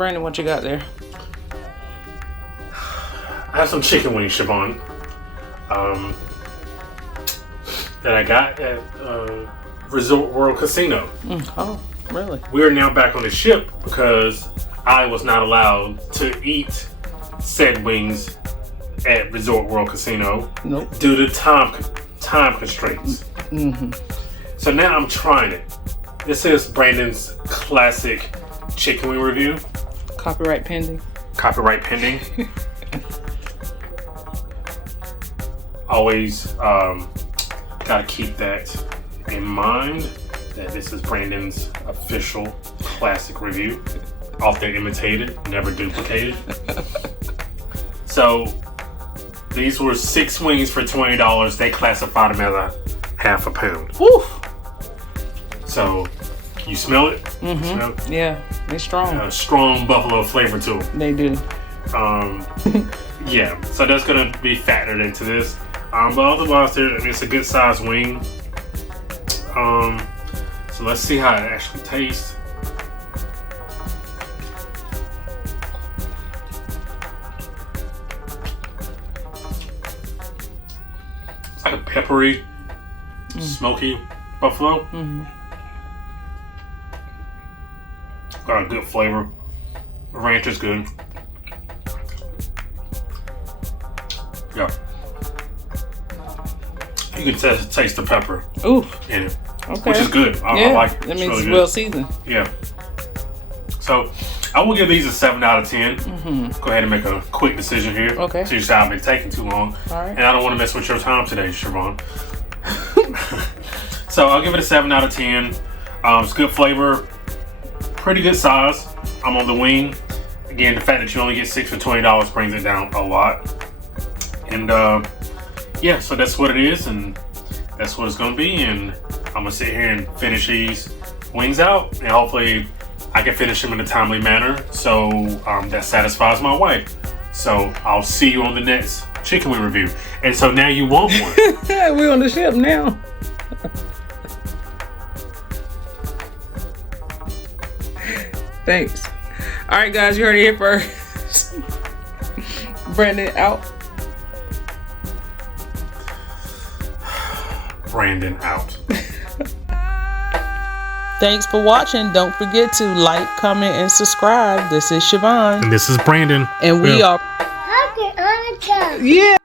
Brandon, what you got there? I have some chicken wings, Siobhan, that I got at Resort World Casino. Oh, really? We are now back on the ship because I was not allowed to eat said wings at Resort World Casino due to time constraints. So now I'm trying it. This is Brandon's classic chicken wing review. Copyright pending. Copyright pending. Always gotta keep that in mind, that this is Brandon's official classic review. Often imitated, never duplicated. So these were 6 wings for $20. They classified them as a half a pound. Woo! So you smell it? Smell it? Yeah, they strong. Strong buffalo flavor to them. They do. Yeah, so that's gonna be factored into this. But otherwise, it's a good sized wing. So let's see how it actually tastes. It's like a peppery, smoky buffalo. Got a good flavor. The ranch is good. Yeah. You can taste the pepper in it, which is good. I like it. That means really it's well seasoned. Yeah. So I will give these a 7 out of 10. Go ahead and make a quick decision here. Okay. So you say I've been taking too long. All right. And I don't want to mess with your time today, Siobhan. So I'll give it a 7 out of 10. It's good flavor, pretty good size. I'm on the wing. Again, the fact that you only get 6 for $20 brings it down a lot. And yeah, so that's what it is, and that's what it's gonna be. And I'm gonna sit here and finish these wings out, and hopefully I can finish them in a timely manner, so that satisfies my wife. So I'll see you on the next chicken wing review. And so now you want one. We're on the ship now. Thanks. All right, guys, you heard it here first. Brandon out. Brandon out. Thanks for watching. Don't forget to like, comment, and subscribe. This is Siobhan. And this is Brandon. And we are... Okay, on the go. Yeah.